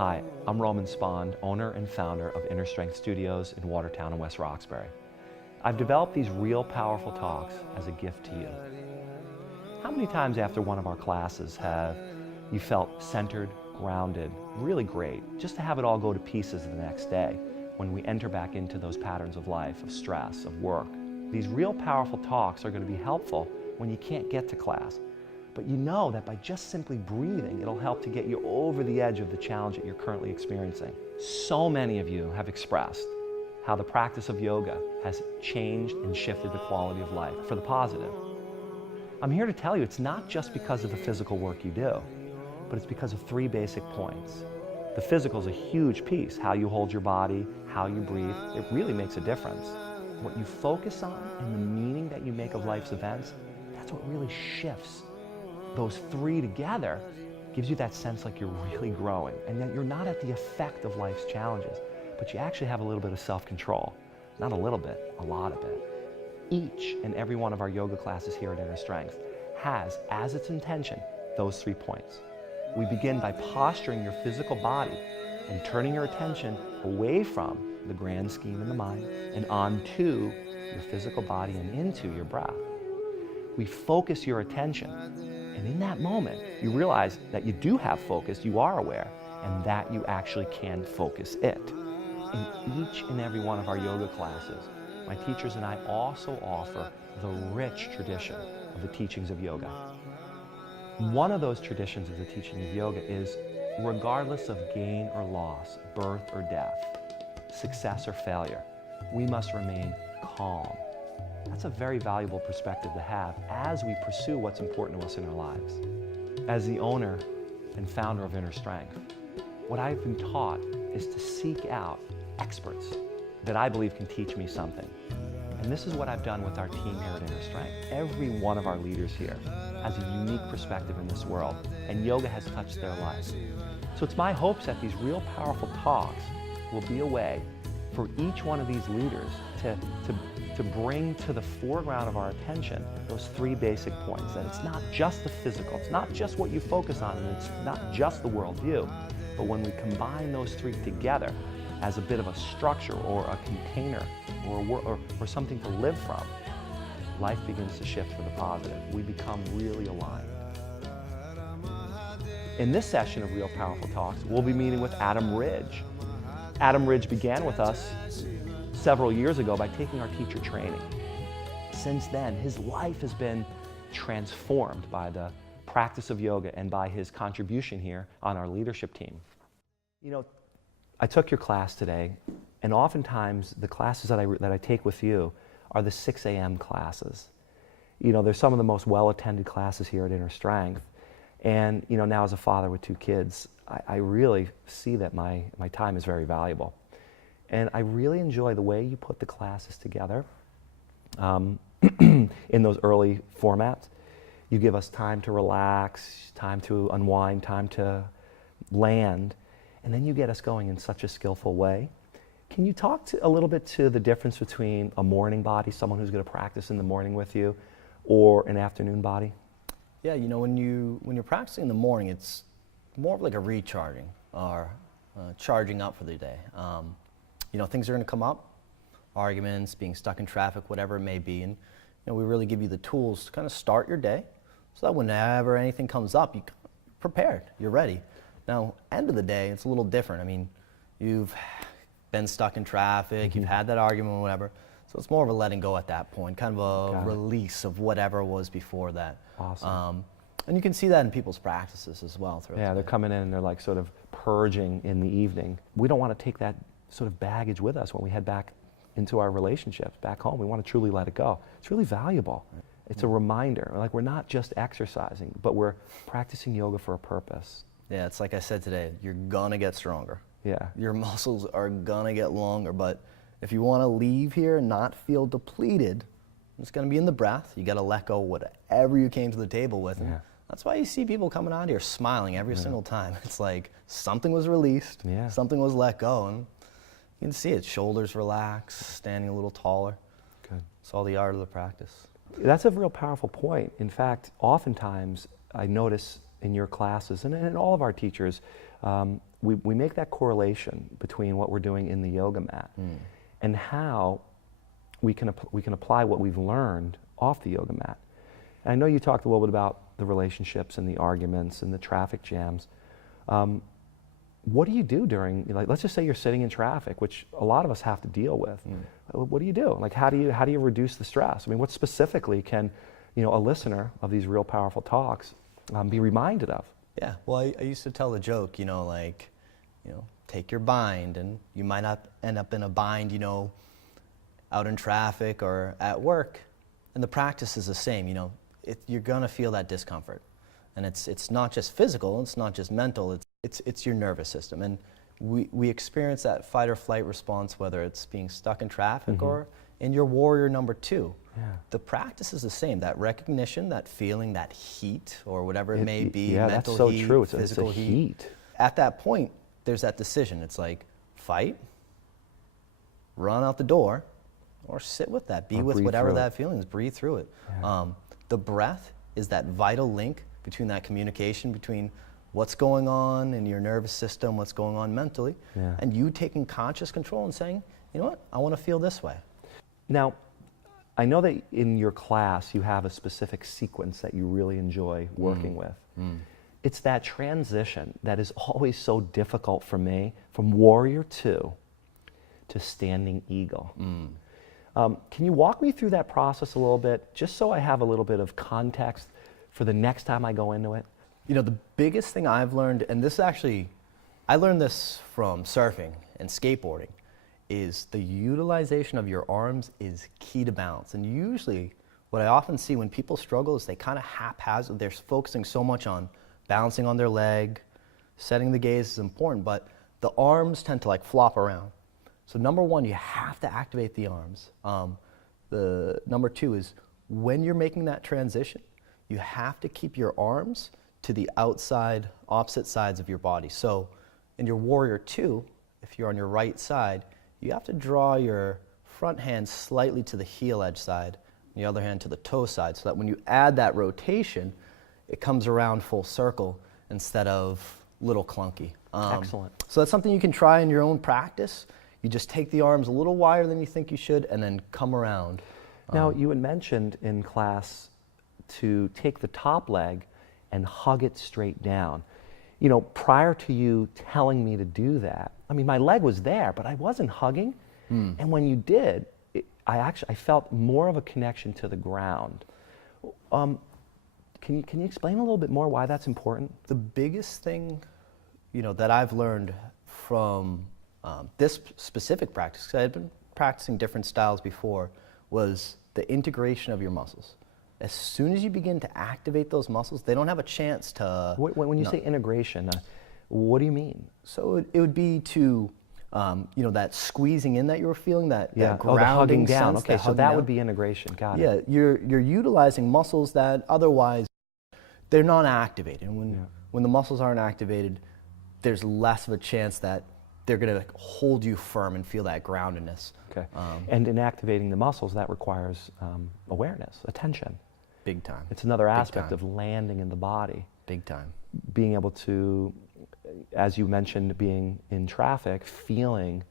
Hi, I'm Roman Szpond, owner and founder of Inner Strength Studios in Watertown and West Roxbury. I've developed these real powerful talks as a gift to you. How many times after one of our classes have you felt centered, grounded, really great, just to have it all go to pieces the next day when we enter back into those patterns of life, of stress, of work? These real powerful talks are going to be helpful when you can't get to class. But you know that by just simply breathing, it'll help to get you over the edge of the challenge that you're currently experiencing. So many of you have expressed how the practice of yoga has changed and shifted the quality of life for the positive. I'm here to tell you it's not just because of the physical work you do, but it's because of three basic points. The physical is a huge piece, how you hold your body, how you breathe. It really makes a difference. What you focus on and the meaning that you make of life's events, that's what really shifts. Those three together gives you that sense like you're really growing and that you're not at the effect of life's challenges, but you actually have a little bit of self-control. Not a little bit, a lot of it. Each and every one of our yoga classes here at Inner Strength has as its intention those 3 points. We begin by posturing your physical body and turning your attention away from the grand scheme in the mind and onto your physical body and into your breath. We focus your attention, and in that moment, you realize that you do have focus, you are aware, and that you actually can focus it. In each and every one of our yoga classes, my teachers and I also offer the rich tradition of the teachings of yoga. One of those traditions of the teaching of yoga is, regardless of gain or loss, birth or death, success or failure, we must remain calm. That's a very valuable perspective to have as we pursue what's important to us in our lives. As the owner and founder of Inner Strength, what I've been taught is to seek out experts that I believe can teach me something. And this is what I've done with our team here at Inner Strength. Every one of our leaders here has a unique perspective in this world, and yoga has touched their lives. So it's my hopes that these real powerful talks will be a way for each one of these leaders to bring to the foreground of our attention those 3 basic points, that it's not just the physical, it's not just what you focus on, and it's not just the worldview, but when we combine those 3 together as a bit of a structure or a container or something to live from, life begins to shift for the positive. We become really aligned. In this session of Real Powerful Talks, we'll be meeting with Adam Ridge. Adam Ridge began with us several years ago by taking our teacher training. Since then, his life has been transformed by the practice of yoga and by his contribution here on our leadership team. You know, I took your class today, and oftentimes the classes that I take with you are the 6 a.m. classes. You know, they're some of the most well-attended classes here at Inner Strength. And, you know, now as a father with 2 kids, I really see that my time is very valuable. And I really enjoy the way you put the classes together in those early formats. You give us time to relax, time to unwind, time to land, and then you get us going in such a skillful way. Can you talk a little bit to the difference between a morning body, someone who's going to practice in the morning with you, or an afternoon body? Yeah, you know, when you're practicing in the morning, it's more of like a recharging or charging up for the day. You know, things are going to come up, arguments, being stuck in traffic, whatever it may be, and you know, we really give you the tools to kind of start your day so that whenever anything comes up, you're prepared, you're ready. Now, end of the day, it's a little different. I mean, you've been stuck in traffic, you've had that argument or whatever, so it's more of a letting go at that point, kind of a release of whatever was before that. Awesome. And you can see that in people's practices as well. Yeah, they're coming in and they're like sort of purging in the evening. We don't want to take that sort of baggage with us when we head back into our relationships, back home. We want to truly let it go. It's really valuable. It's a reminder, like we're not just exercising, but we're practicing yoga for a purpose. Yeah, it's like I said today, you're gonna get stronger. Yeah. Your muscles are gonna get longer, but if you wanna leave here and not feel depleted, it's gonna be in the breath. You gotta let go whatever you came to the table with. Yeah. That's why you see people coming out here smiling every single time. It's like something was released, something was let go, and you can see it. Shoulders relax, standing a little taller. Good. It's all the art of the practice. That's a real powerful point. In fact, oftentimes I notice in your classes, and in all of our teachers, we make that correlation between what we're doing in the yoga mat and how we can apply what we've learned off the yoga mat. And I know you talked a little bit about the relationships and the arguments and the traffic jams. What do you do during, like, let's just say you're sitting in traffic, which a lot of us have to deal with. What do you do? Like, how do you reduce the stress? I mean, what specifically can, a listener of these real powerful talks be reminded of? Yeah, well, I used to tell the joke, take your bind, and you might not end up in a bind, out in traffic or at work. And the practice is the same, you're gonna feel that discomfort. And it's not just physical, it's not just mental, it's your nervous system. And we experience that fight or flight response, whether it's being stuck in traffic or in your warrior number 2. Yeah. The practice is the same, that recognition, that feeling, that heat, or whatever it may be, yeah, mental that's so heat, true. physical it's a heat. At that point, there's that decision. It's like, fight, run out the door, or sit with that. Be with whatever that feeling is. Breathe through it. Yeah. The breath is that vital link between that communication between what's going on in your nervous system, what's going on mentally, and you taking conscious control and saying, you know what, I want to feel this way. Now, I know that in your class you have a specific sequence that you really enjoy working with. It's that transition that is always so difficult for me, from Warrior 2 to Standing Eagle. Can you walk me through that process a little bit, just so I have a little bit of context for the next time I go into it? The biggest thing I've learned, and I learned this from surfing and skateboarding, is the utilization of your arms is key to balance. And usually, what I often see when people struggle is they kind of haphazard, they're focusing so much on balancing on their leg, setting the gaze is important, but the arms tend to like flop around. So number 1, you have to activate the arms. The number 2 is when you're making that transition, you have to keep your arms to the outside, opposite sides of your body. So in your Warrior 2, if you're on your right side, you have to draw your front hand slightly to the heel edge side, and the other hand to the toe side, so that when you add that rotation, it comes around full circle instead of little clunky. Excellent. So that's something you can try in your own practice. You just take the arms a little wider than you think you should, and then come around. Now, you had mentioned in class to take the top leg and hug it straight down. Prior to you telling me to do that, I mean, my leg was there, but I wasn't hugging. And when you did, I felt more of a connection to the ground. Can you explain a little bit more why that's important? The biggest thing, that I've learned from this specific practice, because I had been practicing different styles before, was the integration of your muscles. As soon as you begin to activate those muscles, they don't have a chance to... When you say integration, what do you mean? So it would be to, that squeezing in that you were feeling, that the grounding hugging down. sense. Okay, so that would be integration. Got it. Yeah, you're utilizing muscles that otherwise they're not activated. And when the muscles aren't activated, there's less of a chance that they're going to hold you firm and feel that groundedness. Okay. And in activating the muscles, that requires awareness, attention. Big time. It's another aspect of landing in the body. Big time. Being able to, as you mentioned, being in traffic, feeling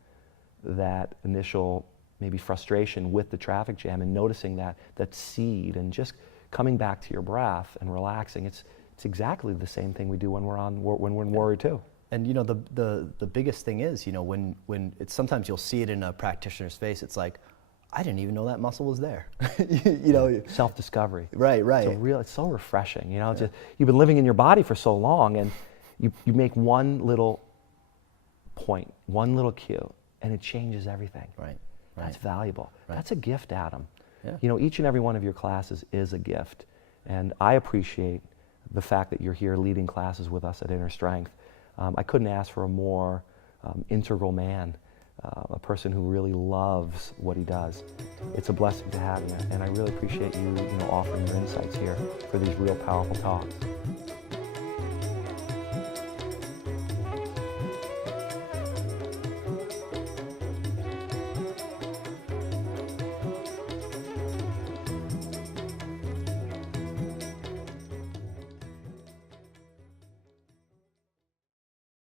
that initial maybe frustration with the traffic jam and noticing that seed and just coming back to your breath and relaxing. It's exactly the same thing we do when we're in Warrior 2. And the biggest thing is, when it's sometimes you'll see it in a practitioner's face, it's like, I didn't even know that muscle was there. Self-discovery. Right. It's so refreshing. Just, you've been living in your body for so long, and you make one little point, one little cue, and it changes everything. Right. That's valuable. Right. That's a gift, Adam. Yeah. Each and every one of your classes is a gift, and I appreciate the fact that you're here leading classes with us at Inner Strength. I couldn't ask for a more integral man, a person who really loves what he does. It's a blessing to have you, and I really appreciate you, offering your insights here for these real powerful talks.